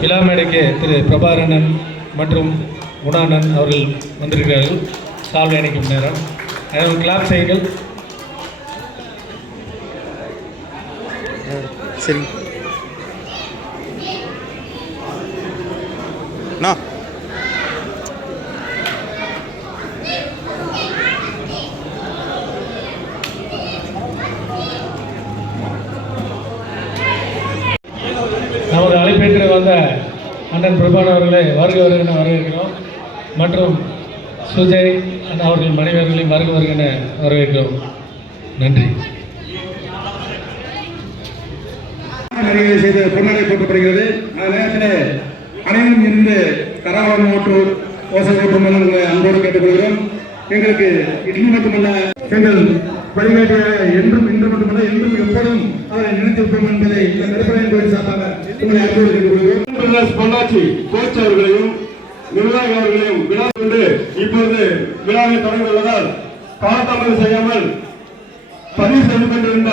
விழா மேடைக்கு திரு பிரபாகரன் மற்றும் குணானன் அவர்கள் வந்திருக்கிறார்கள். சால்வை அணைக்கும் நேரம். அதனால் கிளாப் செய்யுங்கள். சரி நமது அழைப்பேற்று வந்த அண்ணன் பிரபாகரன் அவர்களை வருக வருகிற வரவேற்கிறோம். மற்றும் சுஜய் அண்ணா அவர்கள் மனைவர்களையும் வருக வருகிற வரவேற்கிறோம். நன்றி. செய்து பொன்னடை போட்டப்படுகிறது. அந்த நேரத்தில் அனைவரும் இருந்து கராவளம் ஓட்டுவோர் ஓசை ஓட்டும் உங்களை அன்போடு கேட்டுக்கொள்கிறோம். எங்களுக்கு இட்லி மட்டுமல்ல, எங்கள் வழிகாட்டிய என்றும் இன்று மட்டுமல்ல என்றும் எப்போதும் அவரை நினைத்திருப்போம் என்பதை இந்த கருப்படையின் கோயில் சார்பாக உங்களை அன்போடு கேட்டுக்கொள்கிறோம். பொள்ளாச்சி கோச் அவர்களையும் நிர்வாகி அவர்களையும் விழா கொண்டு இப்பொழுது விழாவை தொடங்கியுள்ளதால் காலதாமதம் செய்யாமல் பதிவு செய்து கொண்டிருந்த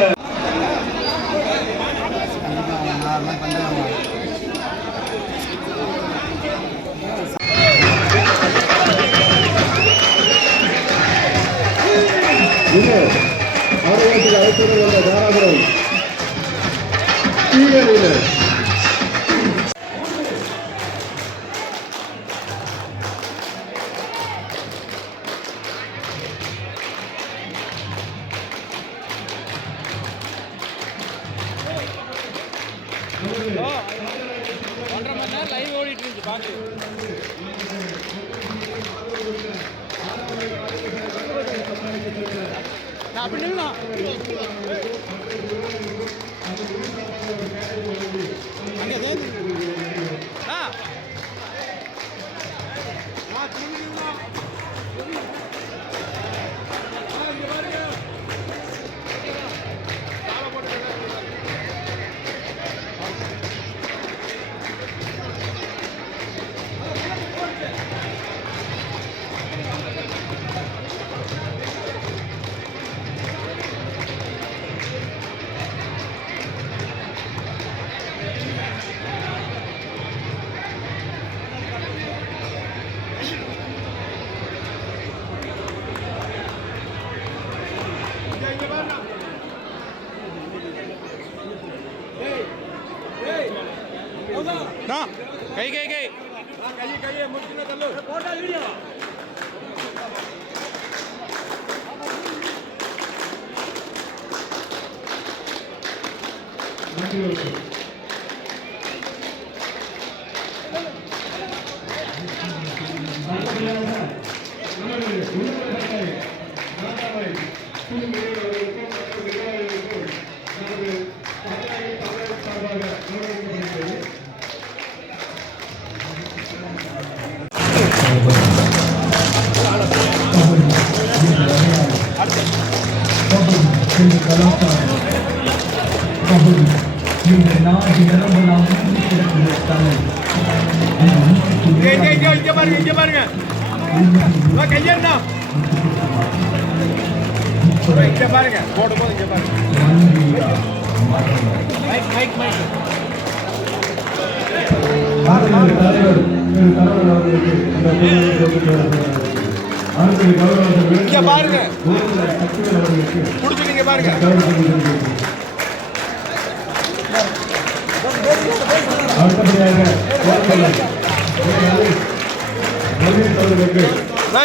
ஆரோக்கியத்தில் அழைத்தது வந்த தாராபுரம் தீவிர லைவ் ஓடிட்டு இருந்துச்சு பாத்து அப்படி கை கை கை கையை முக்கிய தள்ளு போட்டா வீடியோ இங்க பாருங்க கையண்ணா இங்க பாருங்க போடும்போது இங்க பாருங்க மைக் இங்க பாருங்க புடிச்சுங்க பாருங்க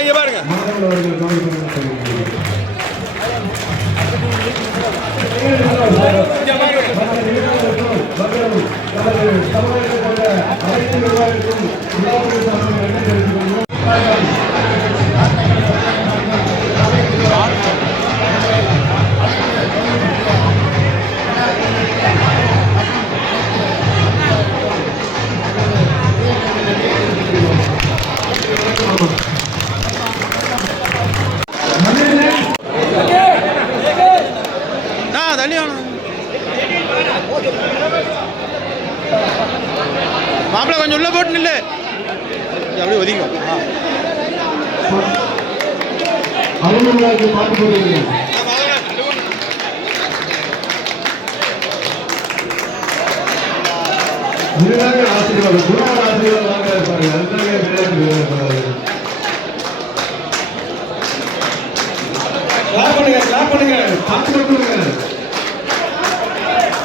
இங்க பாருங்க மாப்பிள்ள கொஞ்சம் உள்ள போட்டு நில்லு அப்படியே ஒதுங்க இதுதாங்க ஆசீர்வாதம். குருவோட ஆசீர்வாதம் வாங்க பாருங்க. அதுதாங்க விளையாட்டு. கிளாப் பண்ணுங்க, கிளாப் பண்ணுங்க, பார்த்து கொடுங்க,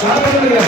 கிளாப் பண்ணுங்க.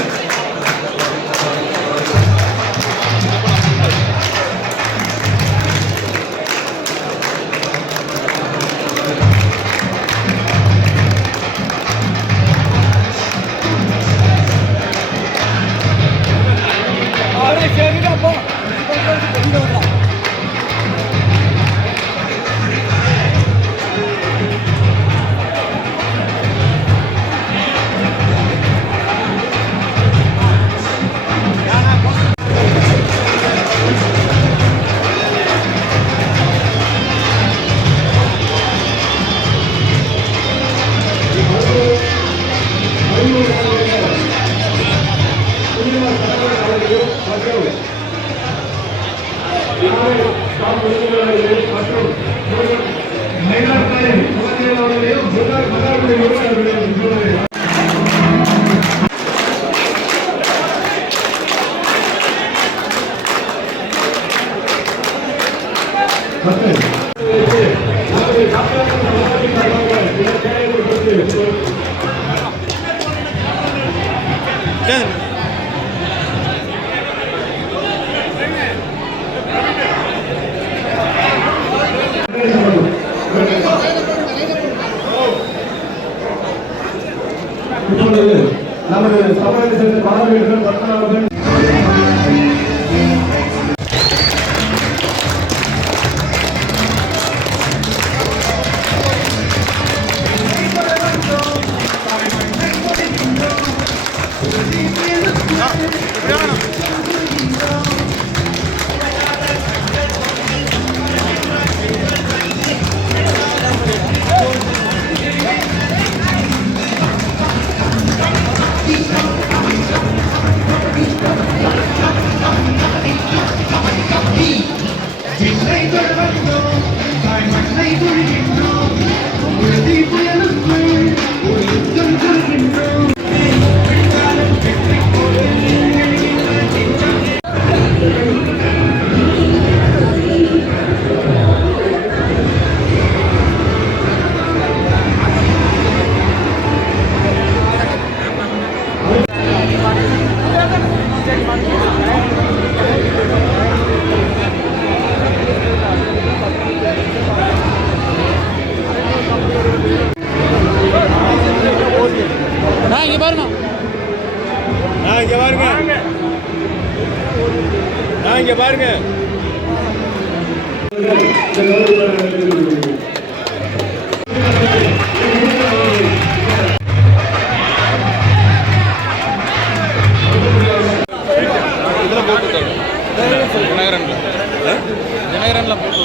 இப்பொழுது நமது சமூகத்தை சேர்ந்த மாணவர்கள் பத்மநாபன் இங்க பாருங்க. இதுல போட்டு ஜனகரன்ல போட்டு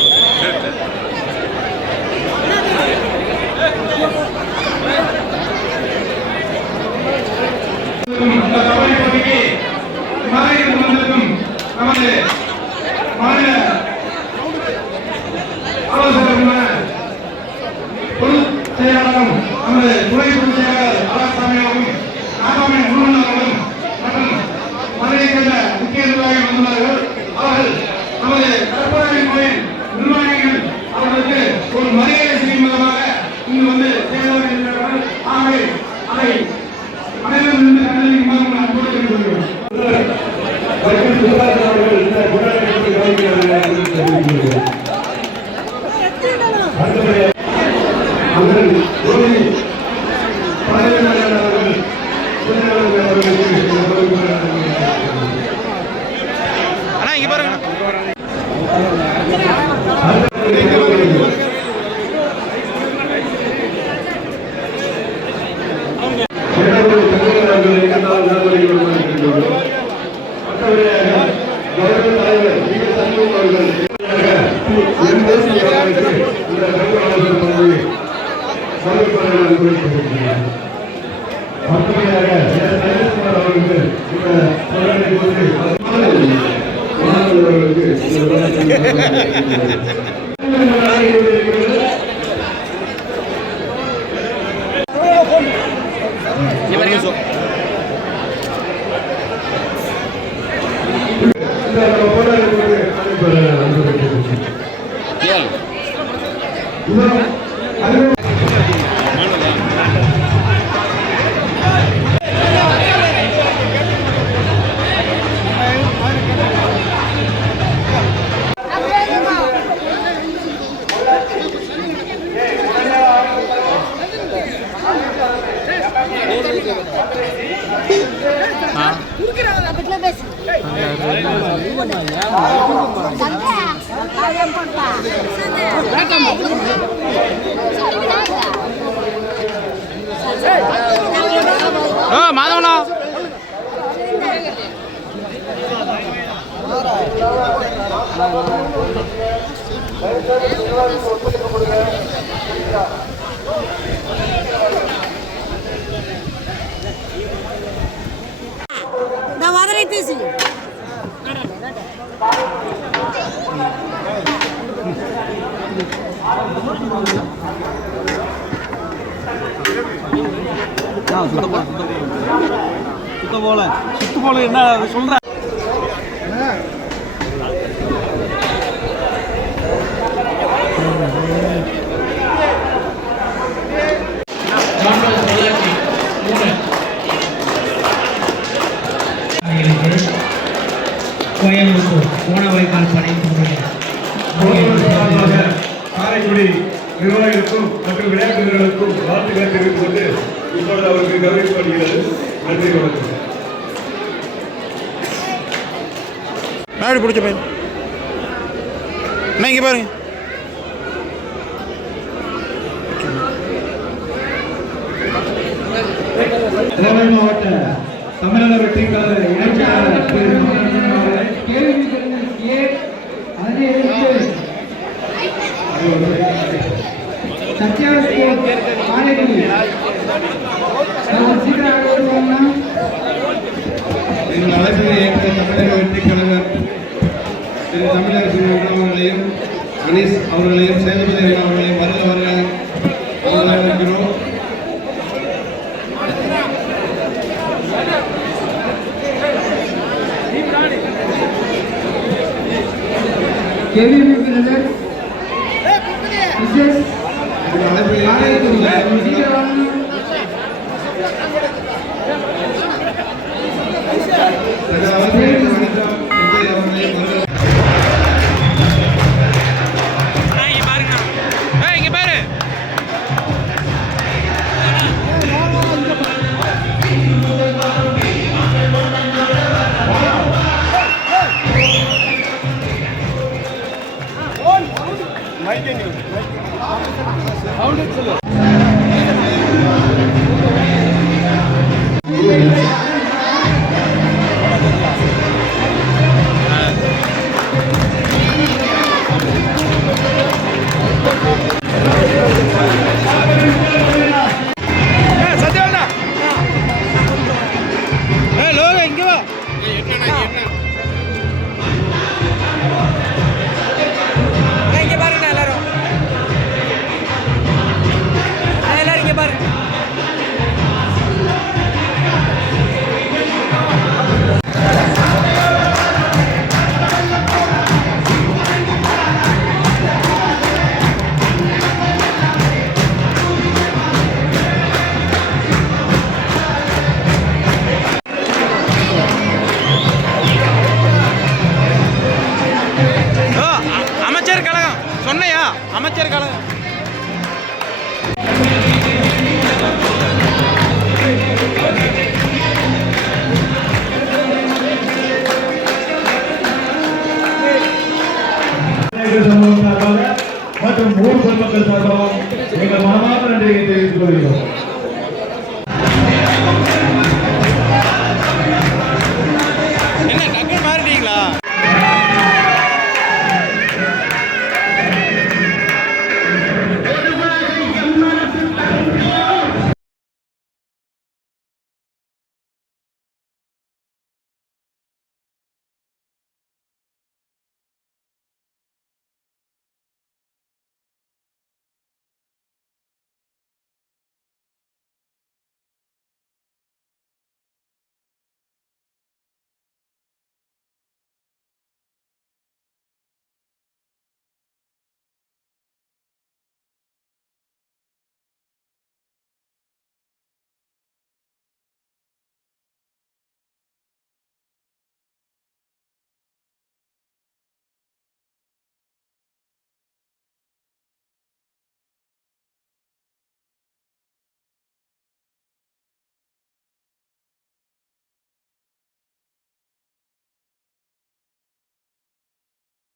நமது மாநில ஆலோசகர் பொதுச் செயலாளரும் நமது துணை பொதுச் செயலாளர் அழகசாமி அவர்களும் நாகாமி முருகன் அவர்களும் மற்றும் மதுரை சேர்ந்த முக்கிய நிர்வாகிகள் வந்துள்ளார்கள். அவர்கள் நமது கடற்படை கோயில் நிர்வாகிகள் அவர்களுக்கு ஒரு மரியாதை செய்யும் விதமாக இங்கு வந்து செயலாளர் இருக்கிறார்கள். ஆகவே அதை அனைவரும் இருந்து கண்டறியுமாறு அன்போடு கேட்டுக்கொள்கிறோம். அண்ணா இங்க பாருங்க. மாதவனா వదలై తీసి சுத்து போல என்ன சொல்ற கோயம்புத்தூர் ஓணவாய்க்கால் படை காரைக்குடி நிர்வாகிகளுக்கும் மற்றும் விளையாட்டு வீரர்களுக்கும் வாழ்த்துக்களை தெரிவித்துக் கொண்டு இப்பொழுது அவருக்கு கௌரவிக்கப்படுகிறது. நன்றி வணக்கம். நான் பிடிச்ச பையன் இங்கே பாருங்க கோவை மாவட்ட தமிழக வெற்றி கழக இணைச்சாளர் திரு மகேந்திரன் அவர்களை எங்கள் அழைப்பினை ஏற்ற தமிழக வெற்றி கழகர் திரு தமிழரசு அவர்களையும் கணேஷ் அவர்களையும் சேதுபதி அவர்களையும் வருக வரவேற்கிறோம். அமைச்சர் கழகம் மற்றும் ஊர் பொதுமக்கள் சார்பாகவும்